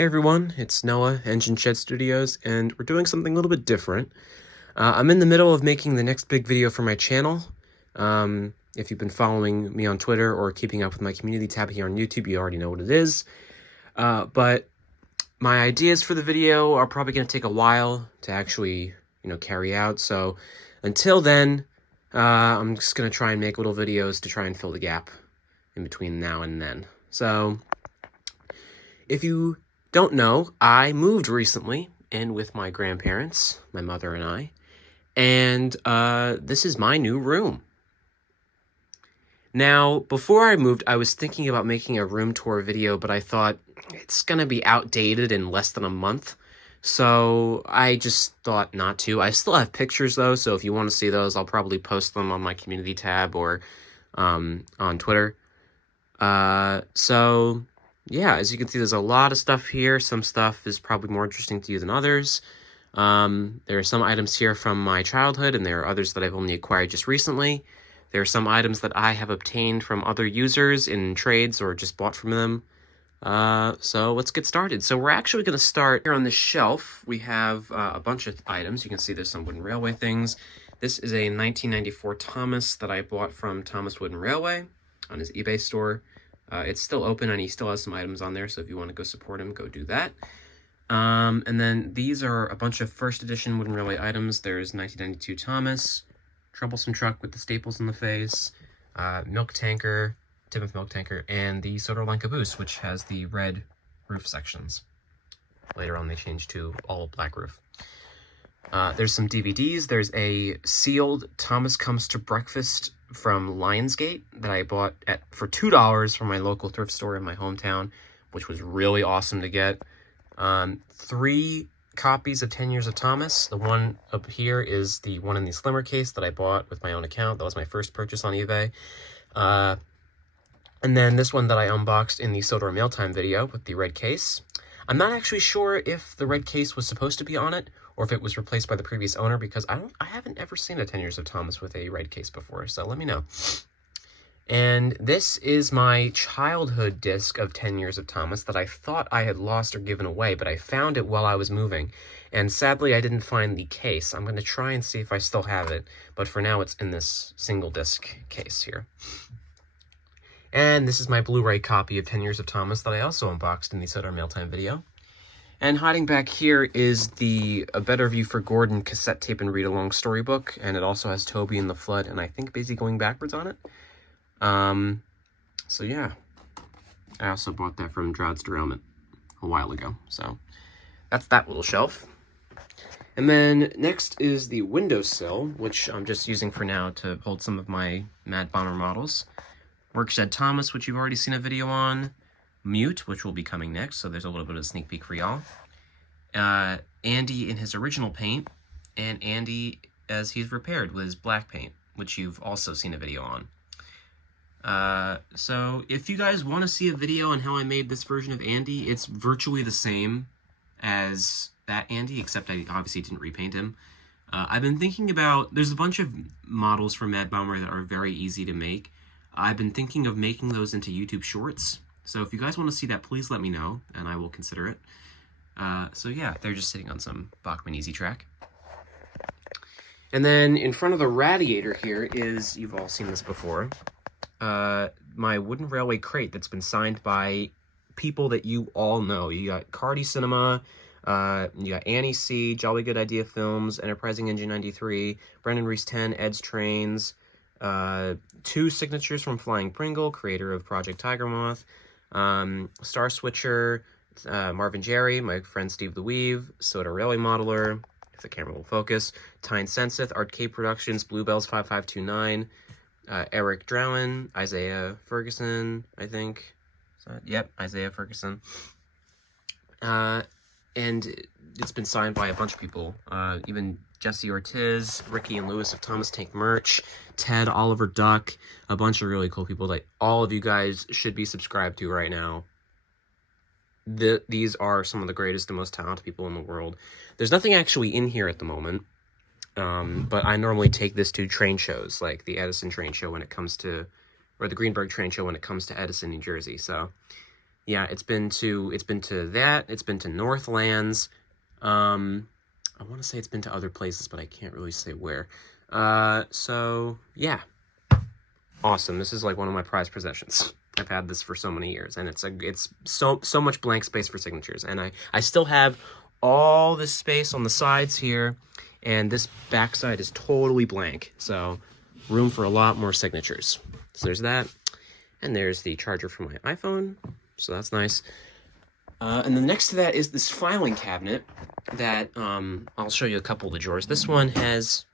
Hey everyone, it's Noah, Engine Shed Studios, and we're doing something a little bit different. I'm in the middle of making the next big video for my channel. If you've been following me on Twitter or keeping up with my community tab here on YouTube, you already know what it is. But my ideas for the video are probably going to take a while to actually, carry out. So until then, I'm just going to try and make little videos to try and fill the gap in between now and then. So if you don't know, I moved recently in with my grandparents, my mother and I, and this is my new room. Now, before I moved, I was thinking about making a room tour video, but I thought it's gonna be outdated in less than a month, so I just thought not to. I still have pictures though, so if you want to see those, I'll probably post them on my community tab or on Twitter. So yeah, as you can see, there's a lot of stuff here. Some stuff is probably more interesting to you than others. There are some items here from my childhood, and there are others that I've only acquired just recently. There are some items that I have obtained from other users in trades or just bought from them. So let's get started. So we're actually going to start here on this shelf. We have a bunch of items. You can see there's some wooden railway things. This is a 1994 Thomas that I bought from Thomas Wooden Railway on his eBay store. It's still open, and he still has some items on there, so if you want to go support him, go do that. And then these are a bunch of first edition Wooden Railway items. There's 1992 Thomas, Troublesome Truck with the staples in the face, milk tanker, Timoth milk tanker, and the Soda Line caboose, which has the red roof sections. Later on, they changed to all black roof. There's some DVDs. There's a sealed Thomas Comes to Breakfast from Lionsgate that I bought for $2 from my local thrift store in my hometown, which was really awesome to get. 3 copies of 10 Years of Thomas. The one up here is the one in the slimmer case that I bought with my own account. That was my first purchase on eBay. And then this one that I unboxed in the Sodor Mailtime video with the red case. I'm not actually sure if the red case was supposed to be on it or if it was replaced by the previous owner, because I haven't ever seen a 10 Years of Thomas with a red case before, so let me know. And this is my childhood disc of 10 Years of Thomas that I thought I had lost or given away, but I found it while I was moving, and sadly I didn't find the case. I'm going to try and see if I still have it, but for now it's in this single disc case here. And this is my Blu-ray copy of 10 Years of Thomas that I also unboxed in the Sodor Mailtime video. And hiding back here is the A Better View for Gordon cassette tape and read-along storybook, and it also has Toby and the Flood, and I think Busy Going Backwards on it. So yeah, I also bought that from Drad's Derailment a while ago, so that's that little shelf. And then next is the windowsill, which I'm just using for now to hold some of my Mad Bomber models. Workshed Thomas, which you've already seen a video on. Mute, which will be coming next, so there's a little bit of a sneak peek for y'all. Andy in his original paint, and Andy as he's repaired with his black paint, which you've also seen a video on. So if you guys want to see a video on how I made this version of Andy, it's virtually the same as that Andy, except I obviously didn't repaint him. I've been thinking about, there's a bunch of models for Mad Bomber that are very easy to make. I've been thinking of making those into YouTube Shorts. So if you guys want to see that, please let me know, and I will consider it. So yeah, they're just sitting on some Bachmann Easy Track. And then in front of the radiator here is, you've all seen this before, my Wooden Railway crate that's been signed by people that you all know. You got Cardi Cinema, you got Annie C, Jolly Good Idea Films, Enterprising Engine 93, Brendan Reese 10, Ed's Trains, 2 signatures from Flying Pringle, creator of Project Tiger Moth, Star Switcher, Marvin Jerry, my friend Steve the Weave, Soda Railway Modeler, if the camera will focus, Tyne Senseth, Arcade Productions, Bluebells 5529, Eric Drowen, Isaiah Ferguson, I think. Yep, Isaiah Ferguson. And it's been signed by a bunch of people, even Jesse Ortiz, Ricky and Lewis of Thomas Tank Merch, Ted, Oliver Duck, a bunch of really cool people that all of you guys should be subscribed to right now. These are some of the greatest and most talented people in the world. There's nothing actually in here at the moment, but I normally take this to train shows, like the Edison train show when it comes to, or the Greenberg train show when it comes to Edison, New Jersey. So Yeah, it's been to that. It's been to Northlands. I want to say it's been to other places, but I can't really say where. So yeah, awesome. This is like one of my prized possessions. I've had this for so many years, and it's so much blank space for signatures, and I still have all this space on the sides here, and this backside is totally blank. So room for a lot more signatures. So there's that, and there's the charger for my iPhone. So that's nice. And then next to that is this filing cabinet that I'll show you a couple of the drawers. This one has,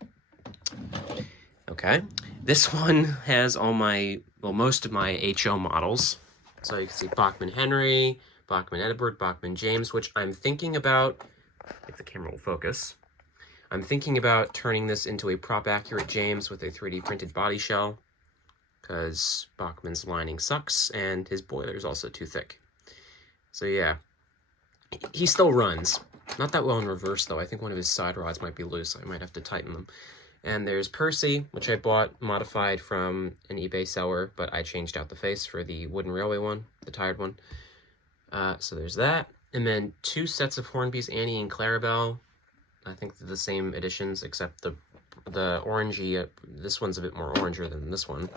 okay, this one has all my, well, most of my HO models. So you can see Bachman Henry, Bachman Edward, Bachman James, which I'm thinking about, if the camera will focus, I'm thinking about turning this into a prop accurate James with a 3D printed body shell, because Bachman's lining sucks and his boiler is also too thick. So yeah, he still runs. Not that well in reverse, though. I think one of his side rods might be loose. I might have to tighten them. And there's Percy, which I bought modified from an eBay seller, but I changed out the face for the wooden railway one, the tired one. So there's that. And then 2 sets of Hornby's Annie and Clarabelle. I think they're the same editions, except the orangey, this one's a bit more oranger than this one.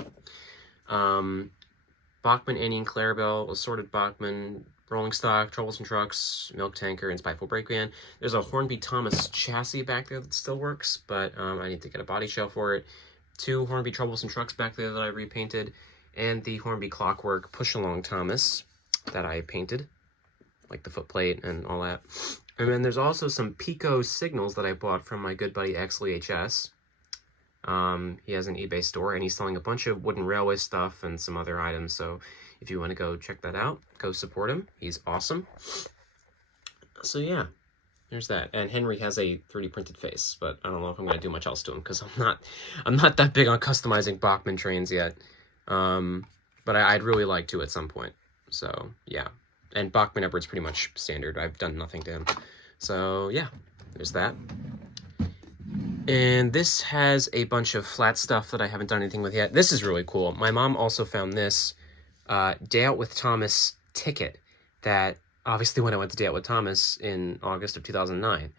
Bachman, Annie, and Clarabelle, Assorted Bachman, Rolling Stock, Troublesome Trucks, Milk Tanker, and Spiteful Brakeman. There's a Hornby Thomas chassis back there that still works, but I need to get a body shell for it. 2 Hornby Troublesome Trucks back there that I repainted, and the Hornby Clockwork Push-Along Thomas that I painted, like the footplate and all that. And then there's also some Pico signals that I bought from my good buddy Exley HS. He has an eBay store, and he's selling a bunch of wooden railway stuff and some other items, so if you want to go check that out, go support him. He's awesome. So yeah, there's that. And Henry has a 3D printed face, but I don't know if I'm going to do much else to him, because I'm not that big on customizing Bachman trains yet. But I'd really like to at some point. So yeah, and Bachman Edward's pretty much standard. I've done nothing to him. So yeah, there's that. And this has a bunch of flat stuff that I haven't done anything with yet. This is really cool. My mom also found this Day Out with Thomas ticket that, obviously, when I went to Day Out with Thomas in August of 2009.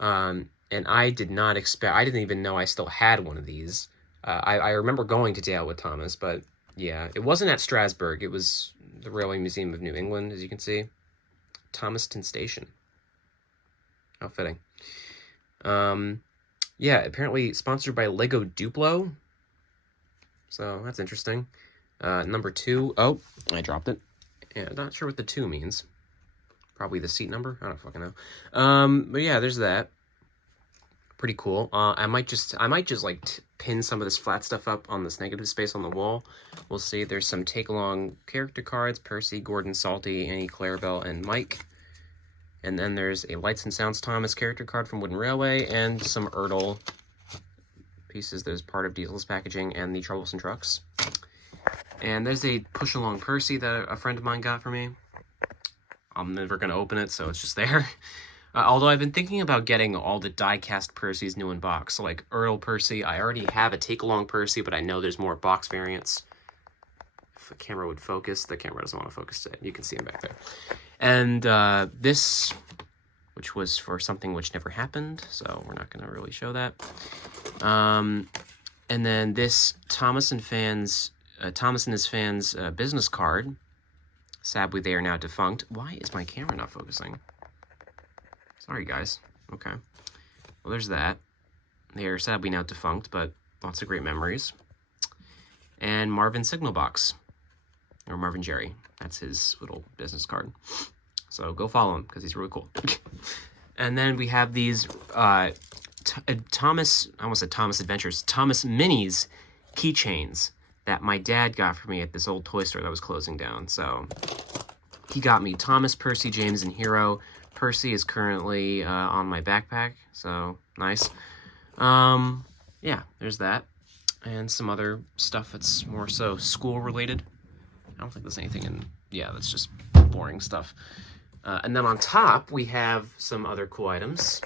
And I did not expect, I didn't even know I still had one of these. I remember going to Day Out with Thomas, but yeah, it wasn't at Strasbourg. It was the Railway Museum of New England, as you can see. Thomaston Station. How fitting. Yeah, apparently sponsored by Lego Duplo. So that's interesting. Number 2. Oh, I dropped it. Yeah, not sure what the 2 means. Probably the seat number. I don't fucking know. But yeah, there's that. Pretty cool. I might just like pin some of this flat stuff up on this negative space on the wall. We'll see. There's some take-along character cards: Percy, Gordon, Salty, Annie, Clarabelle, and Mike. And then there's a Lights and Sounds Thomas character card from Wooden Railway, and some Erle pieces that is part of Diesel's packaging, and the Troublesome Trucks. And there's a Push-Along Percy that a friend of mine got for me. I'm never going to open it, so it's just there. Although I've been thinking about getting all the die-cast Percys new in box. So like Erle Percy, I already have a Take-Along Percy, but I know there's more box variants. If the camera would focus, the camera doesn't want to focus today. You can see him back there. And this, which was for something which never happened, so we're not going to really show that. And then this Thomas and his fans business card. Sadly, they are now defunct. Why is my camera not focusing? Sorry, guys. Okay. Well, there's that. They are sadly now defunct, but lots of great memories. And Marvin Signal Box. Or Marvin Jerry. That's his little business card. So go follow him, because he's really cool. And then we have these Thomas Adventures, Thomas Minis keychains that my dad got for me at this old toy store that was closing down. So he got me Thomas, Percy, James, and Hero. Percy is currently on my backpack, so nice. Yeah, there's that. And some other stuff that's more so school-related. I don't think there's anything in... Yeah, that's just boring stuff. And then on top, we have some other cool items.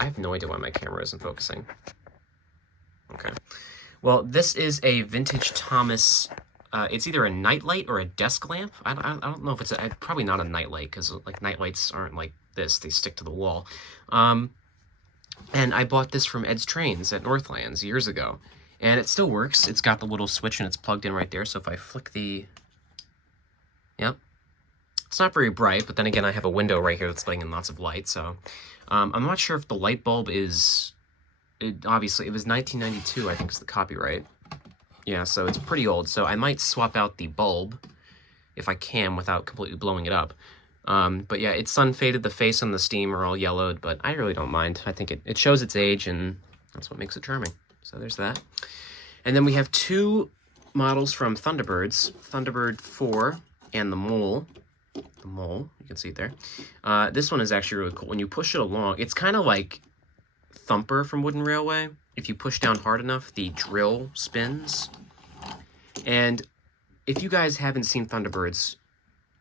I have no idea why my camera isn't focusing. Okay. Well, this is a vintage Thomas It's either a nightlight or a desk lamp. I don't know if it's probably not a nightlight, because like nightlights aren't like this. They stick to the wall. And I bought this from Ed's Trains at Northlands years ago. And it still works. It's got the little switch and it's plugged in right there. So if I flick the... Yep. It's not very bright, but then again, I have a window right here that's letting in lots of light. So I'm not sure if the light bulb is... obviously, it was 1992, I think is the copyright. Yeah, so it's pretty old. So I might swap out the bulb if I can without completely blowing it up. But yeah, it's sun faded. The face and the steam are all yellowed, but I really don't mind. I think it shows its age, and that's what makes it charming. So there's that. And then we have two models from Thunderbirds, Thunderbird 4 and the Mole. The Mole, you can see it there. This one is actually really cool. When you push it along, it's kind of like Thumper from Wooden Railway. If you push down hard enough, the drill spins. And if you guys haven't seen Thunderbirds,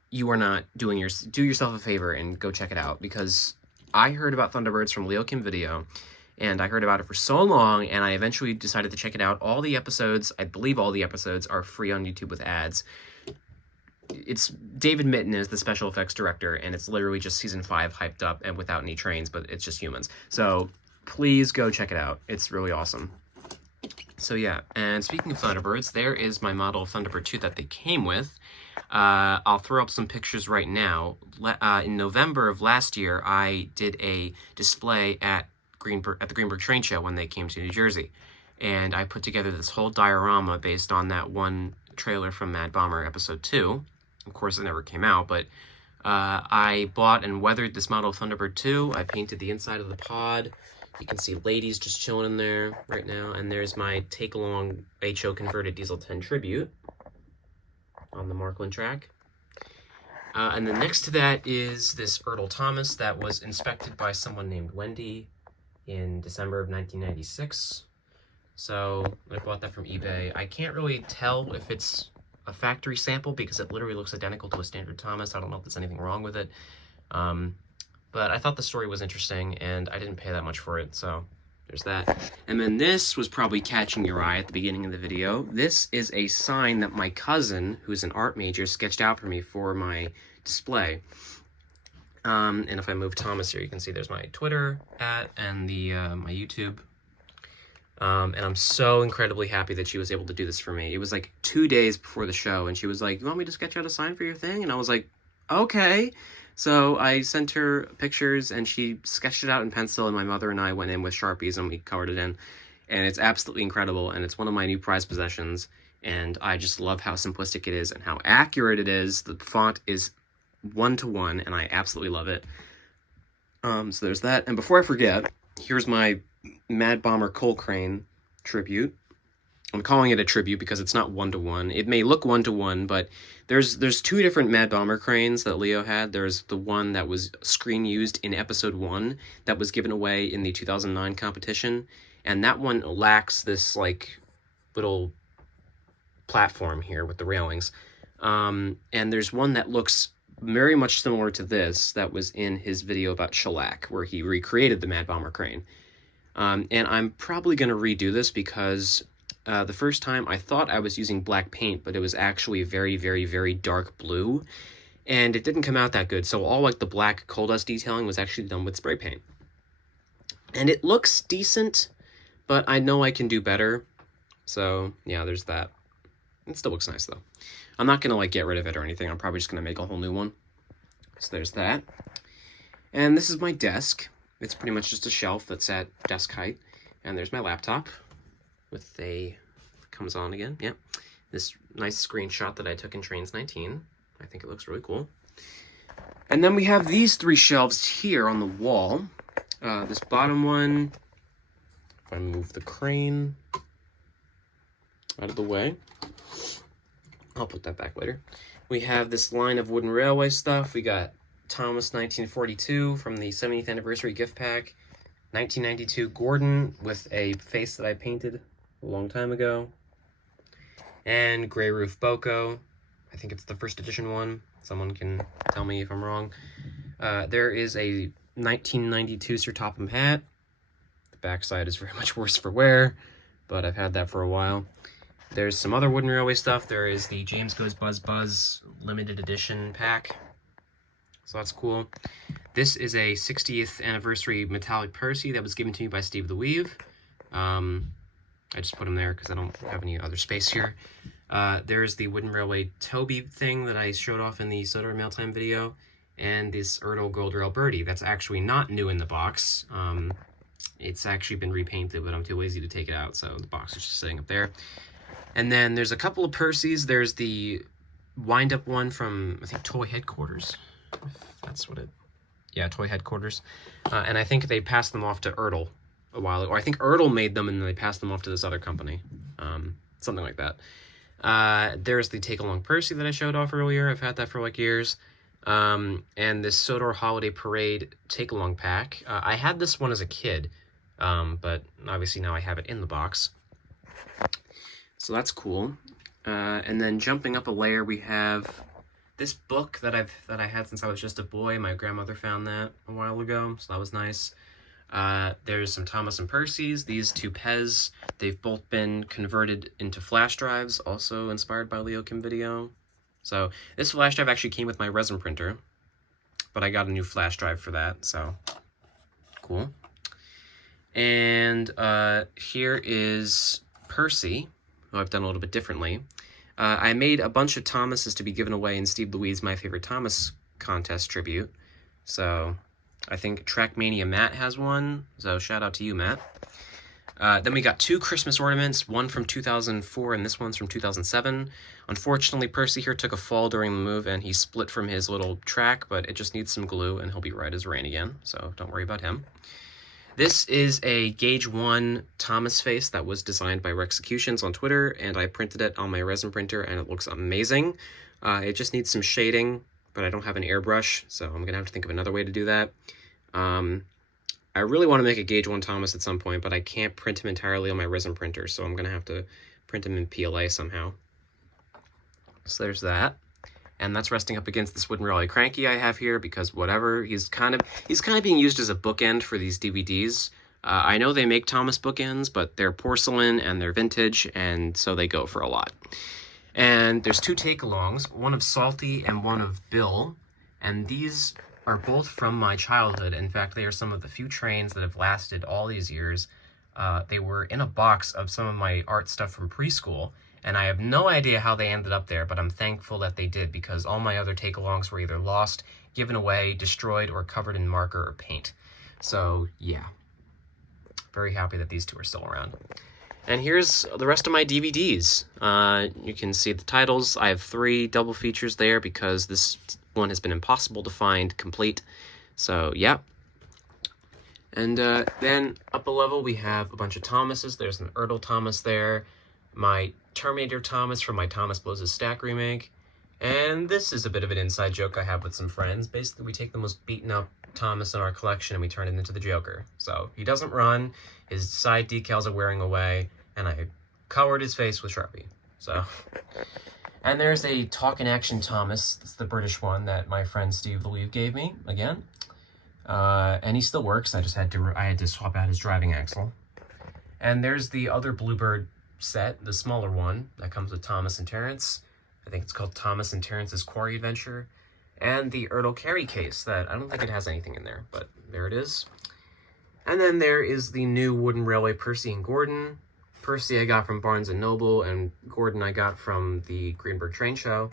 you are not do yourself a favor and go check it out, because I heard about Thunderbirds from Leo Kim Video, and I heard about it for so long, and I eventually decided to check it out. All the episodes, I believe all the episodes, are free on YouTube with ads. It's David Mitten is the special effects director, and it's literally just season 5 hyped up and without any trains, but it's just humans. So please go check it out. It's really awesome. So yeah, and speaking of Thunderbirds, there is my model of Thunderbird 2 that they came with. I'll throw up some pictures right now. In November of last year, I did a display at the Greenberg Train Show when they came to New Jersey. And I put together this whole diorama based on that one trailer from Mad Bomber Episode 2. Of course, it never came out, but I bought and weathered this model of Thunderbird 2. I painted the inside of the pod. You can see ladies just chilling in there right now. And there's my take-along HO converted Diesel 10 tribute on the Markland track. And then next to that is this Erle Thomas that was inspected by someone named Wendy in December of 1996. So I bought that from eBay. I can't really tell if it's a factory sample because it literally looks identical to a standard Thomas. I don't know if there's anything wrong with it. But I thought the story was interesting, and I didn't pay that much for it, so there's that. And then this was probably catching your eye at the beginning of the video. This is a sign that my cousin, who's an art major, sketched out for me for my display. And if I move Thomas here, you can see there's my Twitter and the my YouTube. And I'm so incredibly happy that she was able to do this for me. It was like 2 days before the show, and she was like, "You want me to sketch out a sign for your thing?" And I was like, "Okay." So I sent her pictures, and she sketched it out in pencil, and my mother and I went in with Sharpies, and we colored it in. And it's absolutely incredible, and it's one of my new prized possessions, and I just love how simplistic it is and how accurate it is. The font is 1-to-1, and I absolutely love it. So there's that. And before I forget, here's my Mad Bomber Coal Crane tribute. I'm calling it a tribute because it's not 1-to-1. It may look 1-to-1, but there's two different Mad Bomber cranes that Leo had. There's the one that was screen used in episode 1 that was given away in the 2009 competition, and that one lacks this like little platform here with the railings. And there's one that looks very much similar to this that was in his video about shellac, where he recreated the Mad Bomber crane. And I'm probably going to redo this because the first time I thought I was using black paint, but it was actually very, very, very dark blue, and it didn't come out that good. So all like the black coal dust detailing was actually done with spray paint. And it looks decent, but I know I can do better. So yeah, there's that. It still looks nice though. I'm not going to like get rid of it or anything. I'm probably just going to make a whole new one. So there's that. And this is my desk. It's pretty much just a shelf that's at desk height. And there's my laptop with comes on again, yeah. This nice screenshot that I took in Trains 19. I think it looks really cool. And then we have these 3 shelves here on the wall. This bottom one, if I move the crane out of the way, I'll put that back later. We have this line of Wooden Railway stuff. We got Thomas 1942 from the 70th anniversary gift pack. 1992 Gordon with a face that I painted a long time ago. And Grey Roof Boko. I think it's the first edition one. Someone can tell me if I'm wrong. There is a 1992 Sir Topham hat. The backside is very much worse for wear, but I've had that for a while. There's some other Wooden Railway stuff. There is the James Goes Buzz Buzz limited edition pack. So that's cool. This is a 60th anniversary metallic Percy that was given to me by Steve the Weave. I just put him there because I don't have any other space here. There's the Wooden Railway Toby thing that I showed off in the Soda Mail Time video. And this Erle Gold Rail Birdie that's actually not new in the box. It's actually been repainted, but I'm too lazy to take it out, so the box is just sitting up there. And then there's a couple of Percys. There's the wind-up one from, I think, Toy Headquarters. If that's what it... Yeah, Toy Headquarters. And I think they passed them off to Erle a while ago. Or I think Erle made them and then they passed them off to this other company. Something like that. There's the Take-Along Percy that I showed off earlier. I've had that for like years. And this Sodor Holiday Parade Take-Along pack. I had this one as a kid, but obviously now I have it in the box. So that's cool. And then jumping up a layer, we have this book that I had since I was just a boy. My grandmother found that a while ago, so that was nice. There's some Thomas and Percy's. These two Pez, they've both been converted into flash drives, also inspired by Leo Kim Video. So this flash drive actually came with my resin printer, but I got a new flash drive for that, so cool. And here is Percy, who I've done a little bit differently. I made a bunch of Thomases to be given away in Steve Louise' My Favorite Thomas contest tribute. So I think Trackmania Matt has one, so shout out to you, Matt. Then we got two Christmas ornaments, one from 2004 and this one's from 2007. Unfortunately, Percy here took a fall during the move and he split from his little track, but it just needs some glue and he'll be right as rain again, so don't worry about him. This is a Gauge 1 Thomas face that was designed by Rexecutions on Twitter, and I printed it on my resin printer, and it looks amazing. It just needs some shading, but I don't have an airbrush, so I'm going to have to think of another way to do that. I really want to make a Gauge 1 Thomas at some point, but I can't print him entirely on my resin printer, so I'm going to have to print him in PLA somehow. So there's that. And that's resting up against this Wooden Railway Cranky I have here, because whatever, he's kind of being used as a bookend for these DVDs. I know they make Thomas bookends, but they're porcelain and they're vintage, and so they go for a lot. And there's two take-alongs, one of Salty and one of Bill, and these are both from my childhood. In fact, they are some of the few trains that have lasted all these years. They were in a box of some of my art stuff from preschool, and I have no idea how they ended up there, but I'm thankful that they did, because all my other take-alongs were either lost, given away, destroyed, or covered in marker or paint. So, yeah. Very happy that these two are still around. And here's the rest of my DVDs. You can see the titles. I have 3 double features there, because this one has been impossible to find complete. So, yeah. And then up a level, we have a bunch of Thomases. There's an Erle Thomas there. My Terminator Thomas from my Thomas Blows His Stack remake. And this is a bit of an inside joke I have with some friends. Basically, we take the most beaten up Thomas in our collection and we turn it into the Joker. So he doesn't run, his side decals are wearing away, and I colored his face with Sharpie. So, and there's a Talkin' Action Thomas. That's the British one that my friend Steve the Weave gave me again. And he still works. I had to swap out his driving axle. And there's the other Bluebird set, the smaller one, that comes with Thomas and Terrence. I think it's called Thomas and Terrence's Quarry Adventure. And the Erle carry case that I don't think it has anything in there, but there it is. And then there is the new Wooden Railway Percy and Gordon. Percy I got from Barnes & Noble, and Gordon I got from the Greenberg Train Show.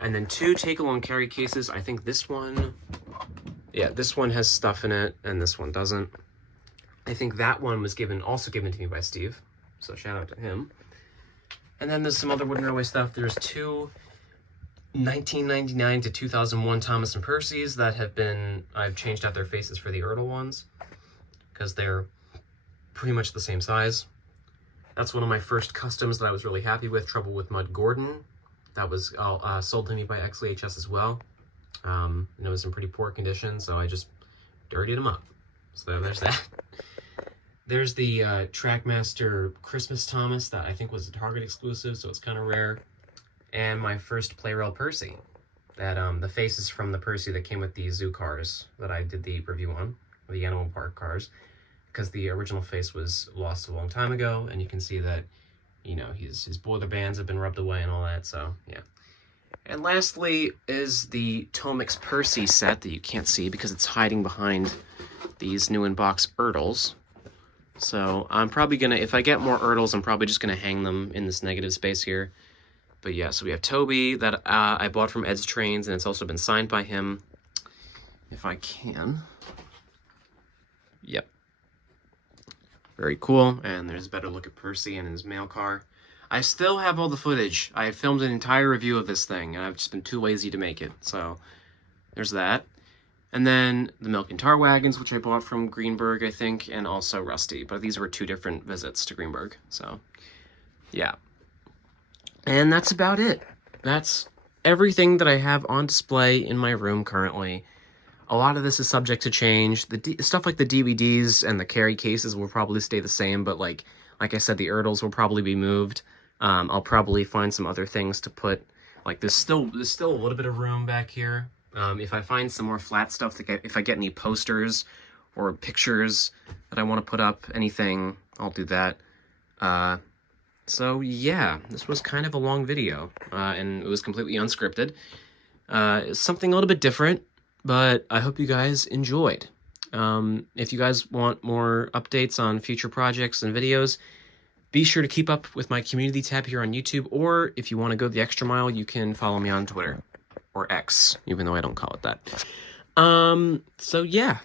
And then 2 take-along carry cases. I think this one, yeah, this one has stuff in it, and this one doesn't. I think that one was also given to me by Steve. So shout out to him. And then there's some other Wooden Railway stuff. There's 2 1999 to 2001 Thomas and Percy's that I've changed out their faces for the Erle ones, because they're pretty much the same size. That's one of my first customs that I was really happy with, Trouble with Mud Gordon. That was sold to me by XVHS as well. And it was in pretty poor condition, so I just dirtied them up. So there's that. There's the Trackmaster Christmas Thomas that I think was a Target exclusive, so it's kind of rare. And my first Play-Rail Percy. That the faces from the Percy that came with the zoo cars that I did the review on, the animal park cars, because the original face was lost a long time ago, and you can see that you know, his boiler bands have been rubbed away and all that, so yeah. And lastly is the Tomix Percy set that you can't see because it's hiding behind these new in-box Ertles. So I'm probably gonna, if I get more Ertles, I'm probably just gonna hang them in this negative space here. But yeah, so we have Toby that I bought from Ed's Trains, and it's also been signed by him. If I can. Yep. Very cool. And there's a better look at Percy and his mail car. I still have all the footage. I filmed an entire review of this thing, and I've just been too lazy to make it. So there's that. And then the Milk and Tar Wagons, which I bought from Greenberg, I think, and also Rusty. But these were 2 different visits to Greenberg. So, yeah. And that's about it. That's everything that I have on display in my room currently. A lot of this is subject to change. The stuff like the DVDs and the carry cases will probably stay the same, but like I said, the Ertles will probably be moved. I'll probably find some other things to put. Like there's still a little bit of room back here. If I find some more flat stuff, if I get any posters or pictures that I want to put up, anything, I'll do that. So yeah, this was kind of a long video, and it was completely unscripted. It's something a little bit different, but I hope you guys enjoyed. If you guys want more updates on future projects and videos, be sure to keep up with my community tab here on YouTube, or if you want to go the extra mile, you can follow me on Twitter, or X, even though I don't call it that. So yeah,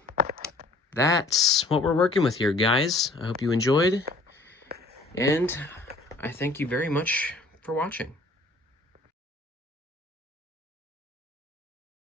that's what we're working with here, guys. I hope you enjoyed, and I thank you very much for watching.